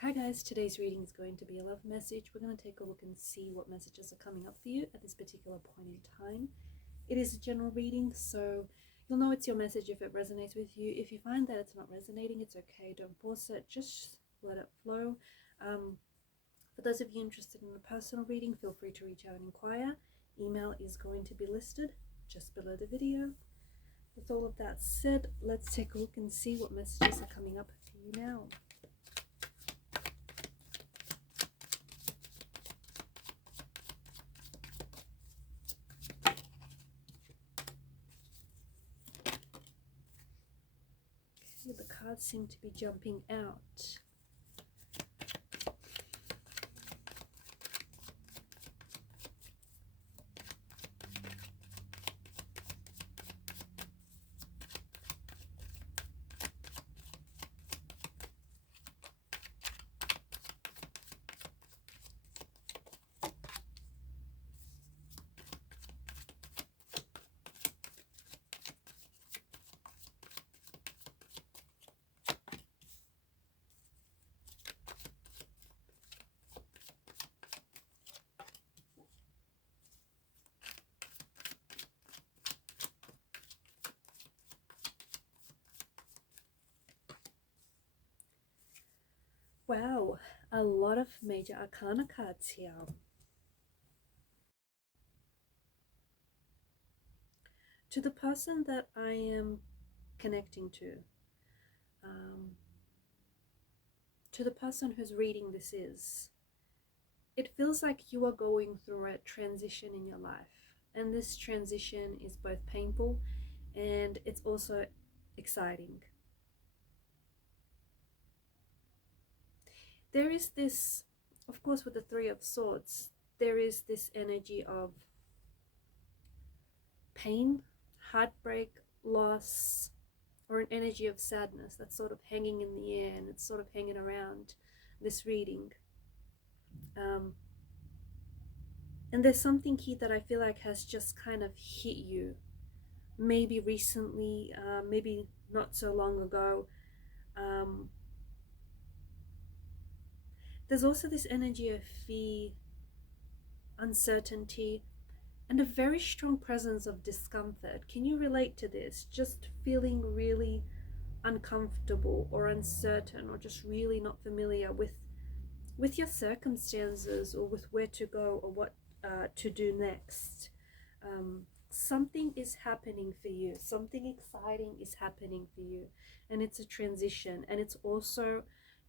Hi guys, today's reading is going to be a love message. We're going to take a look and see what messages are coming up for you at this particular point in time. It is a general reading, so you'll know it's your message if it resonates with you. If you find that it's not resonating, it's okay. Don't force it. Just let it flow. For those of you interested in a personal reading, feel free to reach out and inquire. Email is going to be listed just below the video. With all of that said, let's take a look and see what messages are coming up for you now. The cards seem to be jumping out. Wow, a lot of major arcana cards here. To the person that I am connecting to the person whose reading this is, it feels like you are going through a transition in your life. And this transition is both painful and it's also exciting. There is this, of course, with the Three of Swords, there is this energy of pain, heartbreak, loss, or an energy of sadness that's sort of hanging in the air, and it's sort of hanging around this reading. And there's something here that I feel like has just kind of hit you, maybe recently, maybe not so long ago. There's also this energy of fear, uncertainty, and a very strong presence of discomfort. Can you relate to this? Just feeling really uncomfortable or uncertain, or just really not familiar with your circumstances, or with where to go, or what to do next. Something is happening for you. Something exciting is happening for you, and it's a transition, and it's also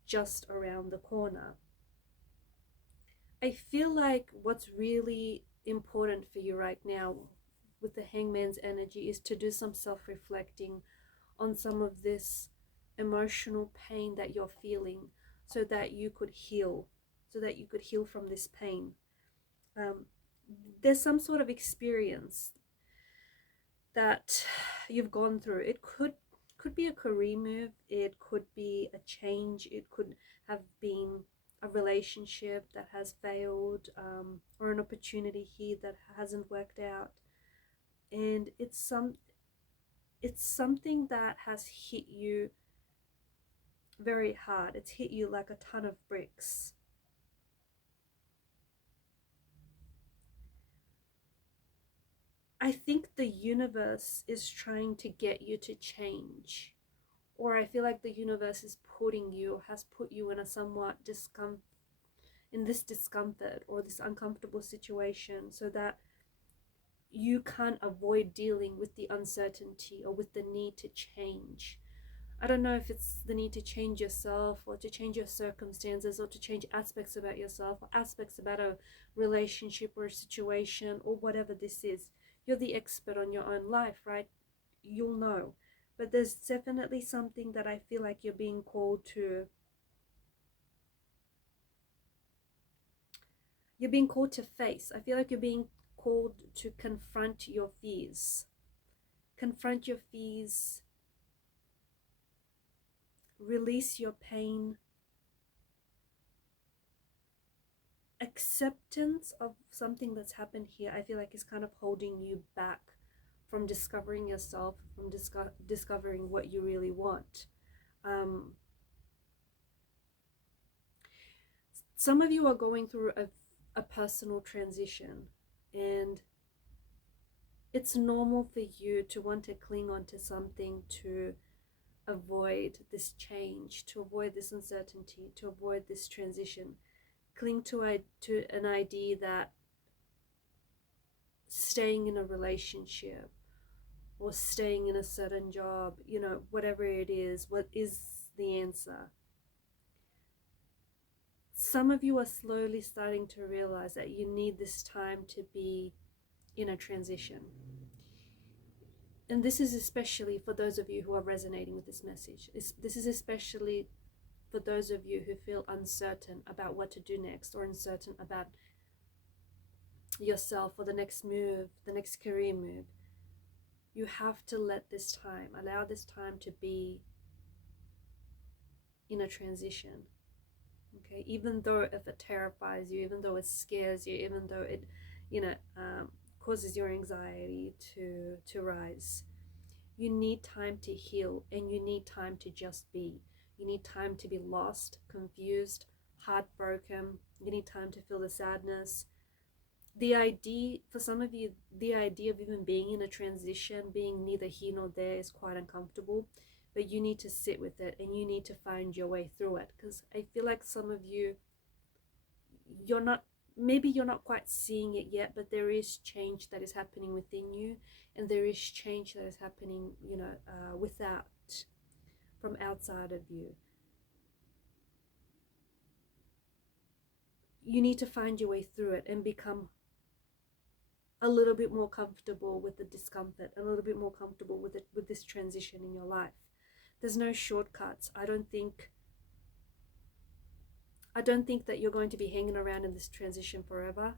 just around the corner. I feel like what's really important for you right now with the Hangman's energy is to do some self-reflecting on some of this emotional pain that you're feeling, so that you could heal, from this pain. There's some sort of experience that you've gone through. It could be a career move, it could be a change, it could have been a relationship that has failed, or an opportunity here that hasn't worked out. And it's something that has hit you very hard. It's hit you like a ton of bricks. I think the universe is trying to get you to change, or I feel like the universe is putting you, has put you in a somewhat discomfort, or this uncomfortable situation, so that you can't avoid dealing with the uncertainty or with the need to change. I don't know if it's the need to change yourself, or to change your circumstances, or to change aspects about yourself, or aspects about a relationship or a situation, or whatever this is. You're the expert on your own life, right? You'll know. But there's definitely something that I feel like you're being called to. You're being called to face. I feel like you're being called to confront your fears. Confront your fears. Release your pain. Acceptance of something that's happened here, I feel like, is kind of holding you back from discovering yourself, from discovering what you really want. Some of you are going through a personal transition, and it's normal for you to want to cling on to something to avoid this change, to avoid this uncertainty, to avoid this transition. Cling to an idea that staying in a relationship or staying in a certain job, you know, whatever it is, what is the answer? Some of you are slowly starting to realize that you need this time to be in a transition. And this is especially for those of you who are resonating with this message. This is especially for those of you who feel uncertain about what to do next, or uncertain about yourself or the next move, the next career move. You have to let this time, allow this time to be in a transition. Okay, even though if it terrifies you, even though it scares you, even though it, you know, causes your anxiety to rise, you need time to heal, and you need time to just be. You need time to be lost, confused, heartbroken. You need time to feel the sadness. The idea, for some of you, the idea of even being in a transition, being neither here nor there, is quite uncomfortable. But you need to sit with it, and you need to find your way through it. Because I feel like some of you, maybe you're not quite seeing it yet, but there is change that is happening within you, and there is change that is happening, you know, from outside of you. You need to find your way through it and become a little bit more comfortable with the discomfort, a little bit more comfortable with this transition in your life. There's no shortcuts. I don't think that you're going to be hanging around in this transition forever.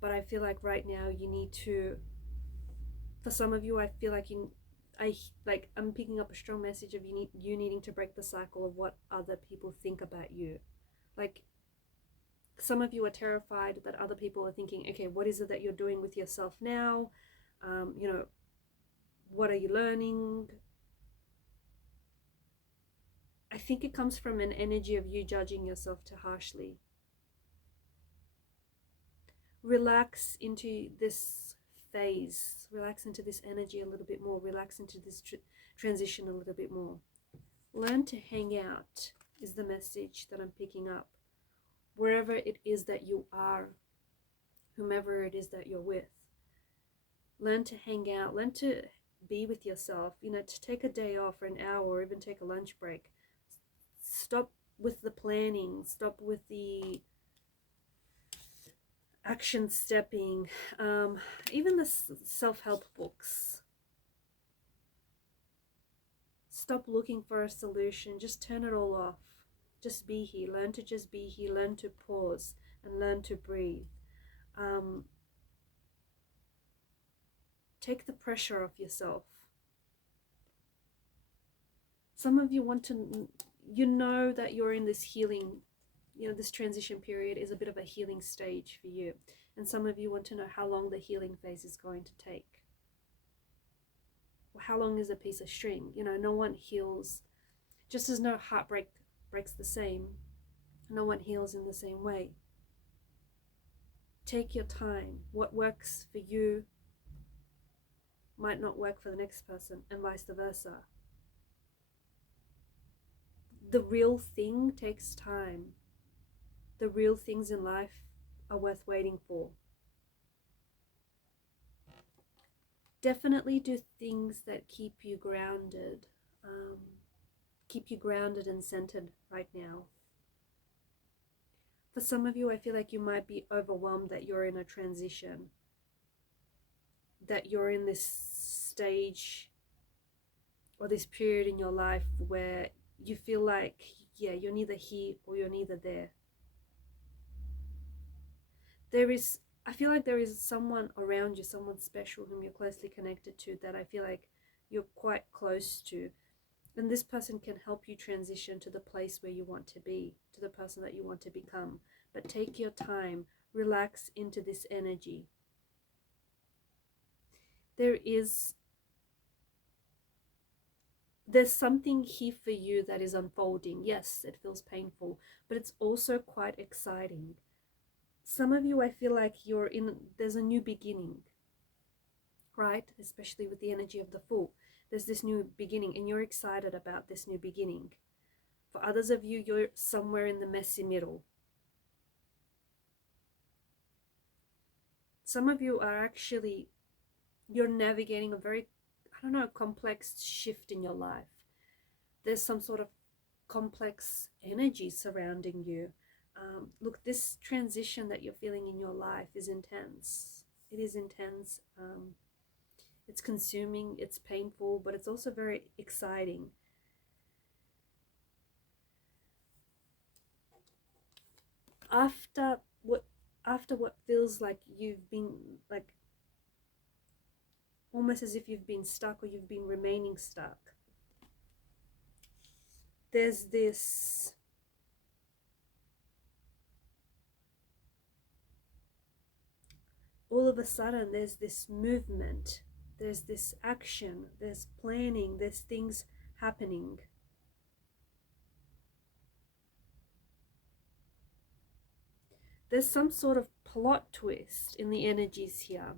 But I feel like right now you need to, for some of you, I feel like I'm picking up a strong message of you needing to break the cycle of what other people think about you. Like, some of you are terrified that other people are thinking, okay, what is it that you're doing with yourself now? You know, what are you learning? I think it comes from an energy of you judging yourself too harshly. Relax into this phase, relax into this energy a little bit more, relax into this transition a little bit more. Learn to hang out is the message that I'm picking up. Wherever it is that you are, whomever it is that you're with, learn to hang out, learn to be with yourself, you know, to take a day off for an hour, or even take a lunch break. Stop with the planning, stop with the action stepping, even the self-help books. Stop looking for a solution, just turn it all off. Just be here, learn to just be here, learn to pause and learn to breathe. Take the pressure off yourself. Some of you want to, you know that you're in this healing, you know, this transition period is a bit of a healing stage for you. And some of you want to know how long the healing phase is going to take. Well, how long is a piece of string? You know, no one heals, just as no heartbreak breaks the same, no one heals in the same way. Take your time. What works for you might not work for the next person, and vice versa. The real thing takes time. The real things in life are worth waiting for. Definitely do things that keep you grounded. Keep you grounded and centered right now. For some of you, I feel like you might be overwhelmed that you're in a transition, that you're in this stage or this period in your life where you feel like, yeah, you're neither here or you're neither there. I feel like there is someone around you, someone special whom you're closely connected to, that I feel like you're quite close to. And this person can help you transition to the place where you want to be, to the person that you want to become. But take your time, relax into this energy. There is there's something here for you that is unfolding. Yes, it feels painful, but it's also quite exciting. Some of you, I feel like there's a new beginning, right? Especially with the energy of the Fool. There's this new beginning, and you're excited about this new beginning. For others of you, you're somewhere in the messy middle. Some of you are actually, you're navigating a very, I don't know, complex shift in your life. There's some sort of complex energy surrounding you. Look, this transition that you're feeling in your life is intense. It is intense. It's consuming, it's painful, but it's also very exciting. After what feels like you've been, like, almost as if you've been stuck or you've been remaining stuck, there's this all of a sudden there's this movement, there's this action, there's planning, there's things happening. There's some sort of plot twist in the energies here.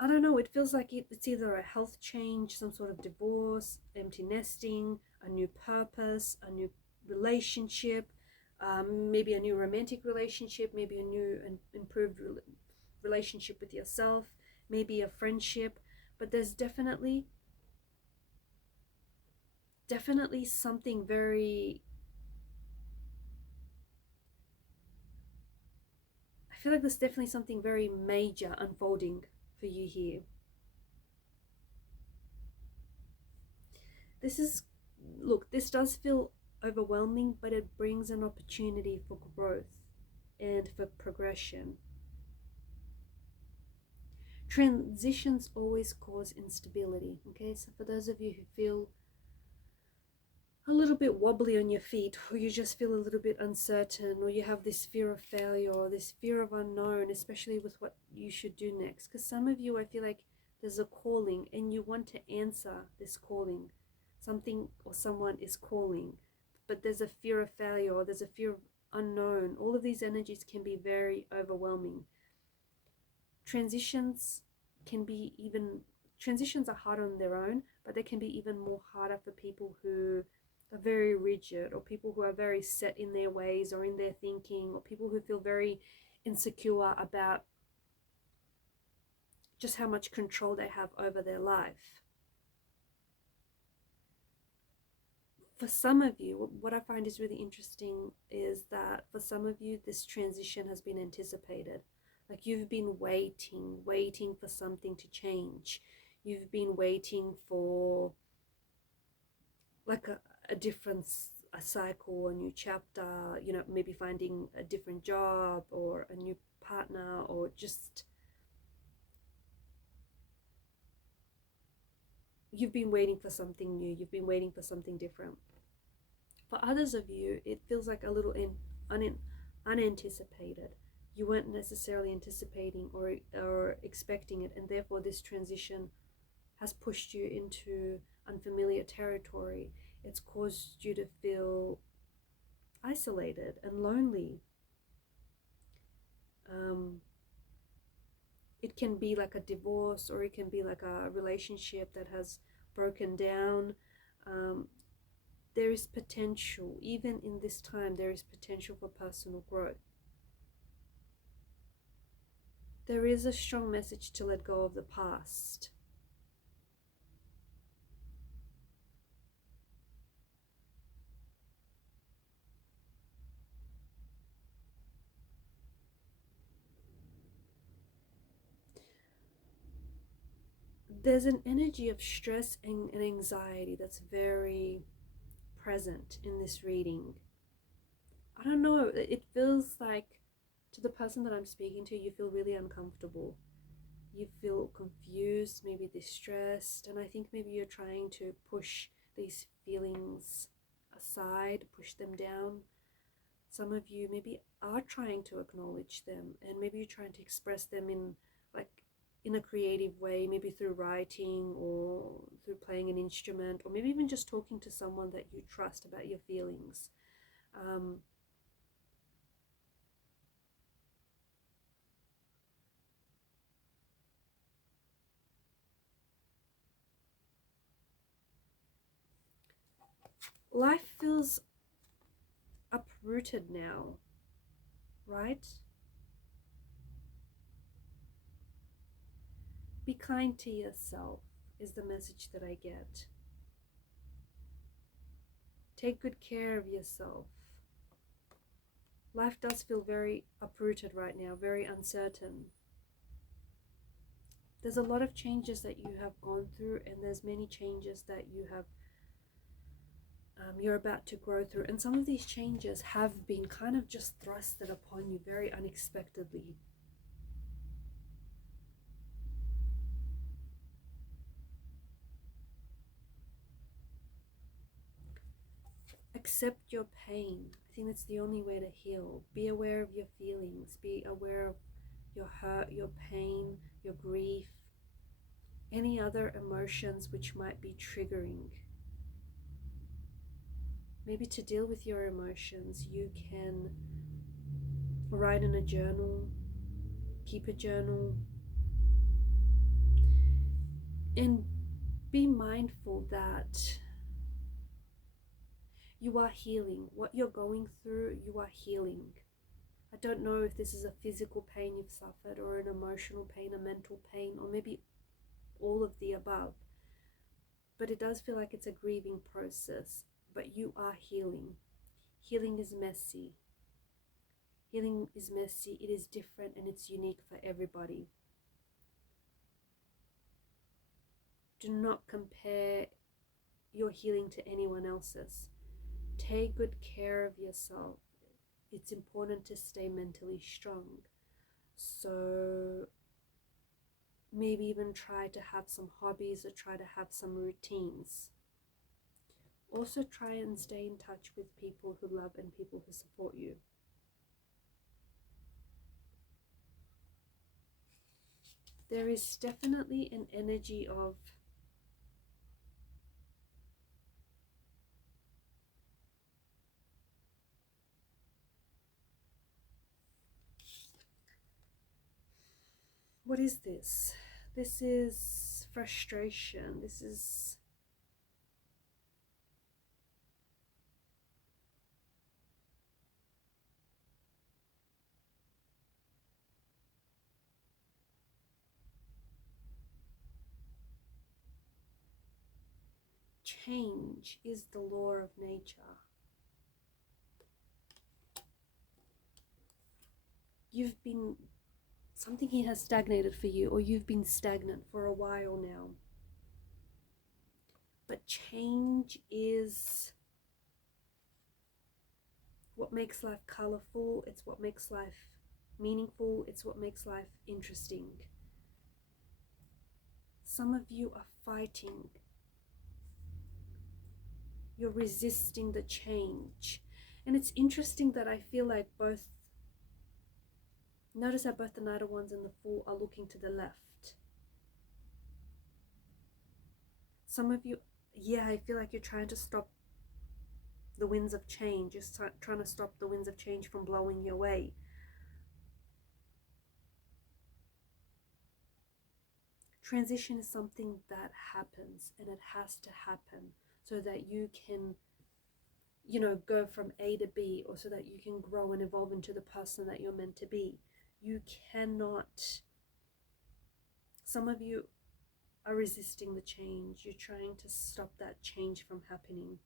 I don't know, it feels like it's either a health change, some sort of divorce, empty nesting, a new purpose, a new relationship, maybe a new romantic relationship, maybe a new and improved relationship with yourself, maybe a friendship. But there's definitely something very, I feel like there's definitely something very major unfolding for you here. This does feel overwhelming, but it brings an opportunity for growth and for progression. Transitions always cause instability, okay? So for those of you who feel a little bit wobbly on your feet, or you just feel a little bit uncertain, or you have this fear of failure or this fear of unknown, especially with what you should do next, because some of you, I feel like there's a calling and you want to answer this calling. Something or someone is calling, but there's a fear of failure or there's a fear of unknown. All of these energies can be very overwhelming. Transitions are hard on their own, but they can be even more harder for people who are very rigid, or people who are very set in their ways or in their thinking, or people who feel very insecure about just how much control they have over their life. For some of you, what I find is really interesting is that for some of you, this transition has been anticipated. Like, you've been waiting for something to change. You've been waiting for like a different a cycle, a new chapter, maybe finding a different job or a new partner, or just you've been waiting for something new, you've been waiting for something different. For others of you, it feels like a little unanticipated. You weren't necessarily anticipating or expecting it, and therefore this transition has pushed you into unfamiliar territory. It's caused you to feel isolated and lonely. It can be like a divorce, or it can be like a relationship that has broken down. There is potential, even in this time, there is potential for personal growth. There is a strong message to let go of the past. There's an energy of stress and anxiety that's very present in this reading. I don't know, it feels like, to the person that I'm speaking to, you feel really uncomfortable. You feel confused, maybe distressed, and I think maybe you're trying to push these feelings aside, push them down. Some of you maybe are trying to acknowledge them, and maybe you're trying to express them in like in a creative way, maybe through writing or through playing an instrument, or maybe even just talking to someone that you trust about your feelings. Life feels uprooted now, right? Be kind to yourself is the message that I get. Take good care of yourself. Life does feel very uprooted right now, very uncertain. There's a lot of changes that you have gone through, and there's many changes that you have you're about to grow through, and some of these changes have been kind of just thrusted upon you very unexpectedly. Accept your pain. I think that's the only way to heal. Be aware of your feelings. Be aware of your hurt, your pain, your grief, any other emotions which might be triggering. Maybe to deal with your emotions, you can write in a journal, keep a journal, and be mindful that you are healing. What you're going through, you are healing. I don't know if this is a physical pain you've suffered, or an emotional pain, a mental pain, or maybe all of the above. But it does feel like it's a grieving process, but you are healing. Healing is messy. Healing is messy, it is different, and it's unique for everybody. Do not compare your healing to anyone else's. Take good care of yourself. It's important to stay mentally strong. So maybe even try to have some hobbies, or try to have some routines. Also try and stay in touch with people who love and people who support you. There is definitely an energy of what is this? This is frustration. This is change is the law of nature. You've been, something here has stagnated for you, or you've been stagnant for a while now. But change is what makes life colorful. It's what makes life meaningful. It's what makes life interesting. Some of you are fighting. You're resisting the change. And it's interesting that I feel like both, notice that both the Knight of Wands and the Fool are looking to the left. Some of you, yeah, I feel like you're trying to stop the winds of change. You're trying to stop the winds of change from blowing your way. Transition is something that happens, and it has to happen so that you can, you know, go from A to B, or so that you can grow and evolve into the person that you're meant to be. You cannot, some of you are resisting the change. You're trying to stop that change from happening.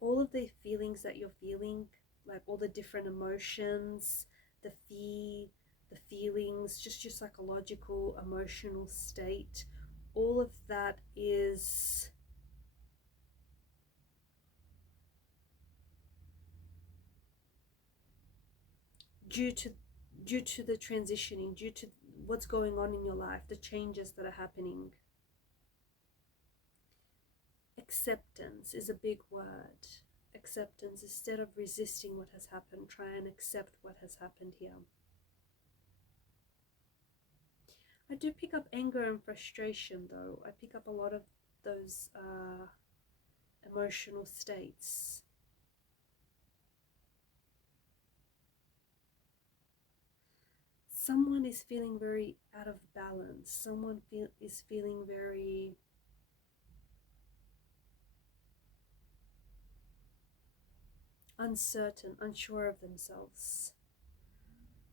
All of the feelings that you're feeling, like all the different emotions, the fear, the feelings, just your psychological, emotional state, all of that is due to the transitioning, due to what's going on in your life, the changes that are happening. Acceptance is a big word. Acceptance. Instead of resisting what has happened, try and accept what has happened here. I do pick up anger and frustration though. I pick up a lot of those emotional states. Someone is feeling very out of balance. Someone is feeling very uncertain, unsure of themselves.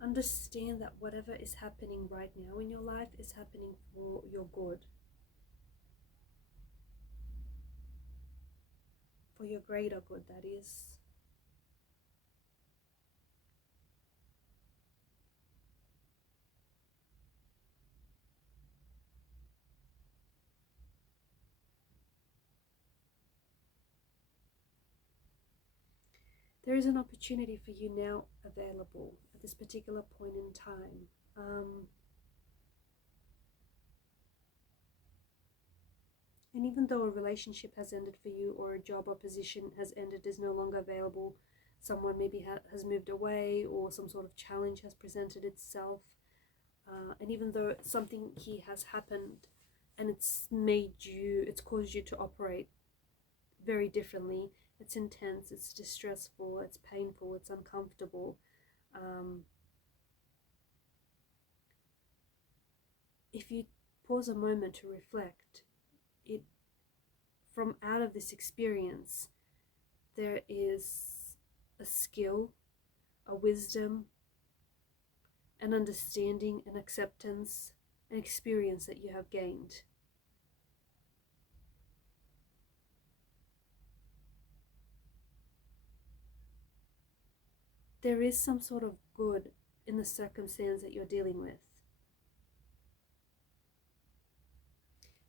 Understand that whatever is happening right now in your life is happening for your good. For your greater good, that is. There is an opportunity for you now available at this particular point in time. And even though a relationship has ended for you, or a job or position has ended, is no longer available, someone maybe has moved away, or some sort of challenge has presented itself, and even though something here has happened and it's caused you to operate very differently, it's intense, it's distressful, it's painful, it's uncomfortable, if you pause a moment to reflect, from out of this experience, there is a skill, a wisdom, an understanding, an acceptance, an experience that you have gained. There is some sort of good in the circumstance that you're dealing with.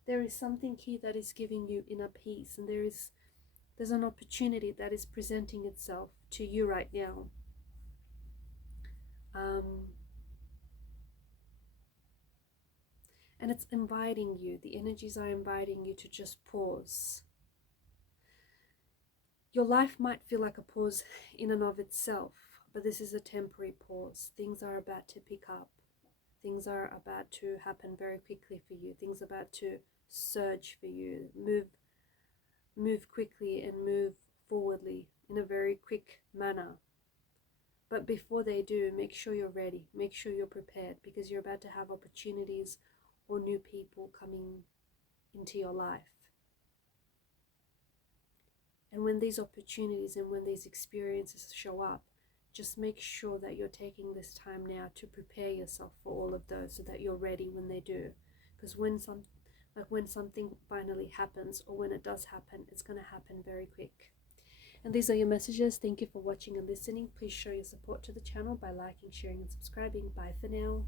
There is something here that is giving you inner peace, and there's an opportunity that is presenting itself to you right now. And it's inviting you, the energies are inviting you to just pause. Your life might feel like a pause in and of itself, but this is a temporary pause. Things are about to pick up. Things are about to happen very quickly for you. Things are about to surge for you, move quickly and move forwardly in a very quick manner. But before they do, make sure you're ready, make sure you're prepared, because you're about to have opportunities or new people coming into your life. And when these opportunities and when these experiences show up, just make sure that you're taking this time now to prepare yourself for all of those, so that you're ready when they do. Because when something finally happens, or when it does happen, it's going to happen very quick. And these are your messages. Thank you for watching and listening. Please show your support to the channel by liking, sharing, and subscribing. Bye for now.